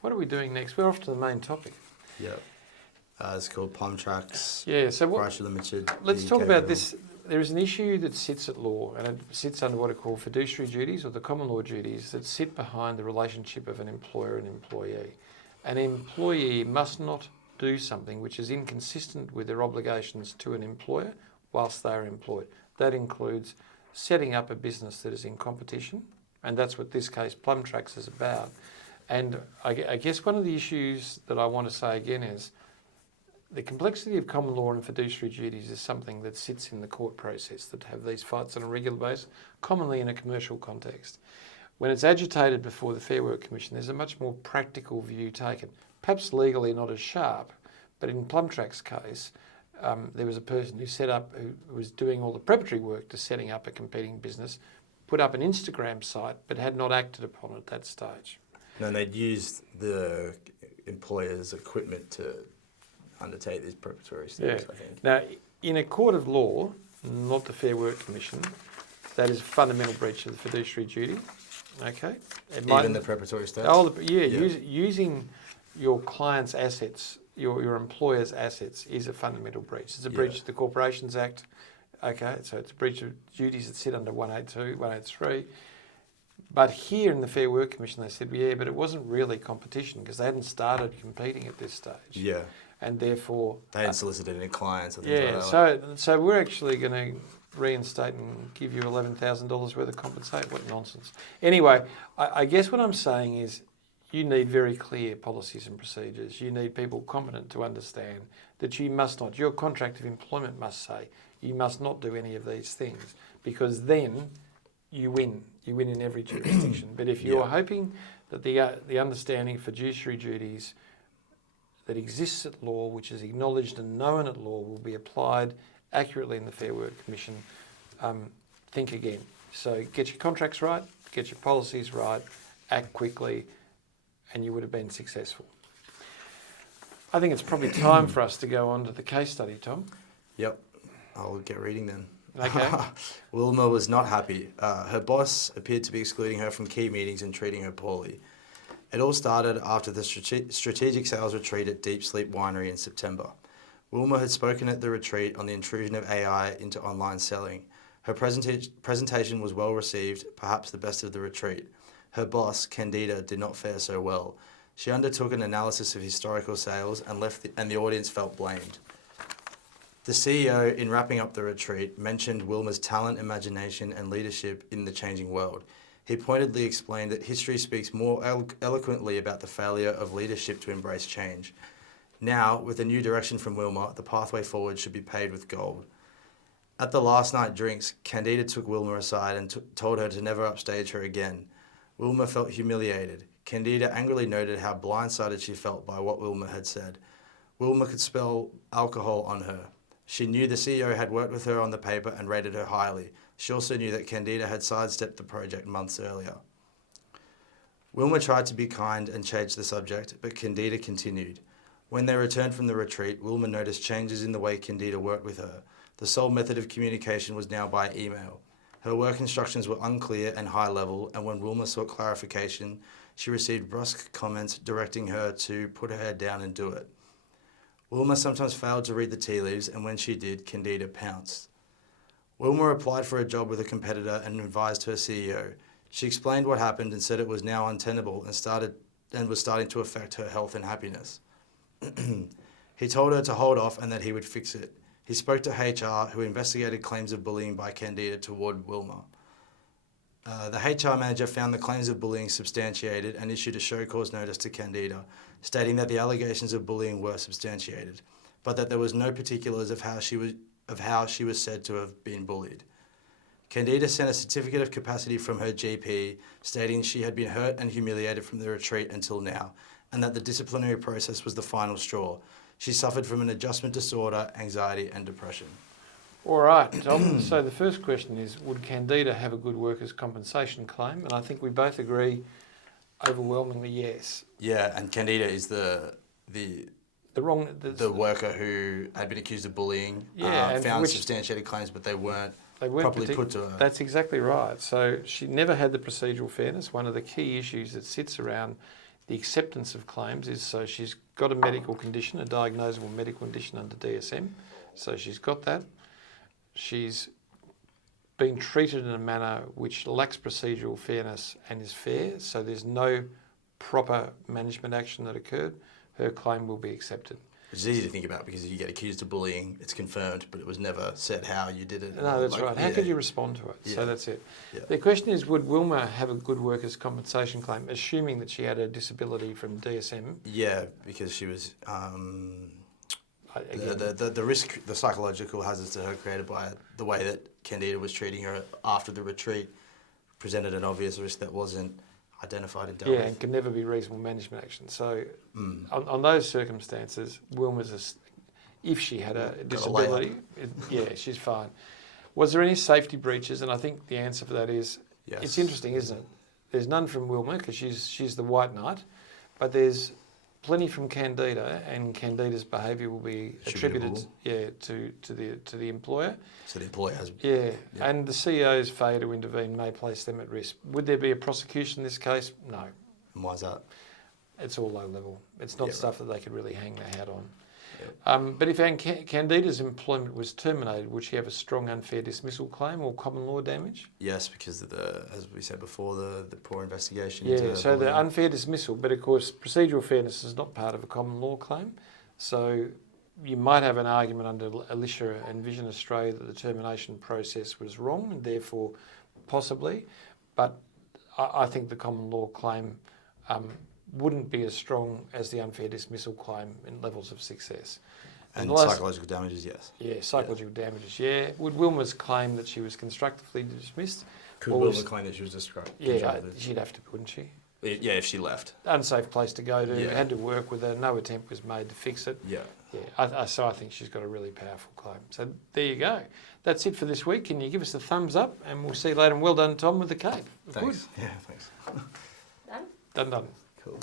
What are we doing next? We're off to the main topic. Yep. It's called Plum Tracks. Yeah, so Limited. let's talk about this. There is an issue that sits at law, and it sits under what are called fiduciary duties or the common law duties that sit behind the relationship of an employer and employee. An employee must not do something which is inconsistent with their obligations to an employer whilst they are employed. That includes setting up a business that is in competition, and that's what this case Plum Tracks is about. And I guess one of the issues that I want to say again is the complexity of common law and fiduciary duties is something that sits in the court process that have these fights on a regular basis, commonly in a commercial context. When it's agitated before the Fair Work Commission, there's a much more practical view taken, perhaps legally not as sharp, but in Plum Tracks' case, there was a person who was doing all the preparatory work to setting up a competing business, put up an Instagram site, but had not acted upon it at that stage. And they'd used the employer's equipment to undertake these preparatory steps, I think. Now, in a court of law, not the Fair Work Commission, that is a fundamental breach of the fiduciary duty. Okay? Even the preparatory steps? Using your client's assets, your employer's assets is a fundamental breach. It's a breach of the Corporations Act. Okay, so it's a breach of duties that sit under 182, 183. But here in the Fair Work Commission, they said, but it wasn't really competition because they hadn't started competing at this stage. Yeah. And therefore... They hadn't solicited any clients. Or things like that. So we're actually going to reinstate and give you $11,000 worth of compensation. What nonsense. Anyway, I guess what I'm saying is you need very clear policies and procedures. You need people competent to understand that you must not, your contract of employment must say, you must not do any of these things because then you win. You win in every jurisdiction. But if you're hoping that the understanding of fiduciary duties that exists at law, which is acknowledged and known at law, will be applied accurately in the Fair Work Commission, think again. So get your contracts right, get your policies right, act quickly, and you would have been successful. I think it's probably time for us to go on to the case study, Tom. Yep, I'll get reading then. Okay. Wilma was not happy. Her boss appeared to be excluding her from key meetings and treating her poorly. It all started after the strategic sales retreat at Deep Sleep Winery in September. Wilma had spoken at the retreat on the intrusion of AI into online selling. Her presentation was well received, perhaps the best of the retreat. Her boss, Candida, did not fare so well. She undertook an analysis of historical sales and the audience felt blamed. The CEO, in wrapping up the retreat, mentioned Wilma's talent, imagination, and leadership in the changing world. He pointedly explained that history speaks more eloquently about the failure of leadership to embrace change. Now, with a new direction from Wilma, the pathway forward should be paved with gold. At the last night drinks, Candida took Wilma aside and told her to never upstage her again. Wilma felt humiliated. Candida angrily noted how blindsided she felt by what Wilma had said. Wilma could smell alcohol on her. She knew the CEO had worked with her on the paper and rated her highly. She also knew that Candida had sidestepped the project months earlier. Wilma tried to be kind and change the subject, but Candida continued. When they returned from the retreat, Wilma noticed changes in the way Candida worked with her. The sole method of communication was now by email. Her work instructions were unclear and high level, and when Wilma sought clarification, she received brusque comments directing her to put her head down and do it. Wilma sometimes failed to read the tea leaves, and when she did, Candida pounced. Wilma applied for a job with a competitor and advised her CEO. She explained what happened and said it was now untenable and was starting to affect her health and happiness. He told her to hold off and that he would fix it. He spoke to HR, who investigated claims of bullying by Candida toward Wilma. The HR manager found the claims of bullying substantiated and issued a show cause notice to Candida, stating that the allegations of bullying were substantiated, but that there was no particulars of how she was said to have been bullied. Candida sent a certificate of capacity from her GP, stating she had been hurt and humiliated from the retreat until now, and that the disciplinary process was the final straw. She suffered from an adjustment disorder, anxiety, and depression. All right, Tom. So the first question is, would Candida have a good workers' compensation claim? And I think we both agree overwhelmingly yes. Yeah, and Candida is the worker who had been accused of bullying, found substantiated claims, but they weren't properly put to her. That's exactly right. So she never had the procedural fairness. One of the key issues that sits around The acceptance of claims is so she's got a medical condition, a diagnosable medical condition under DSM. So she's got that. She's been treated in a manner which lacks procedural fairness and is fair. So there's no proper management action that occurred. Her claim will be accepted. It's easy to think about because you get accused of bullying, it's confirmed, but it was never said how you did it. No, that's right. How could you respond to it? Yeah. So that's it. Yeah. The question is, would Wilma have a good workers' compensation claim, assuming that she had a disability from DSM? Yeah, because she was the risk, the psychological hazards to her created by the way that Candida was treating her after the retreat presented an obvious risk that wasn't identified and dealt with. And can never be reasonable management action. So on those circumstances, Wilma's, if she had a disability, she's fine. Was there any safety breaches? And I think the answer for that is, yes. It's interesting, isn't it? There's none from Wilma because she's the white knight, but there's plenty from Candida, and Candida's behaviour will be attributed to the employer. So the employer has... And the CEO's failure to intervene may place them at risk. Would there be a prosecution in this case? No. And why is that? It's all low level. It's not stuff that they could really hang their hat on. Yep. But if Candida's employment was terminated, would she have a strong unfair dismissal claim or common law damage? Yes, because of as we said before, the poor investigation. So the unfair dismissal, but of course procedural fairness is not part of a common law claim. So you might have an argument under Alicia and Vision Australia that the termination process was wrong and therefore possibly, but I think the common law claim wouldn't be as strong as the unfair dismissal claim in levels of success. And psychological damages, yes. Yeah, psychological damages, yeah. Would Wilma's claim that she was constructively dismissed? Could Wilma claim that she was constructive? Yeah, she'd have to, wouldn't she? Yeah, if she left. Unsafe place to go to, had to work with her, no attempt was made to fix it. So I think she's got a really powerful claim. So there you go. That's it for this week. Can you give us a thumbs up? And we'll see you later. And well done, Tom, with the cake. Thanks. Good. Yeah, thanks. Done. Cool.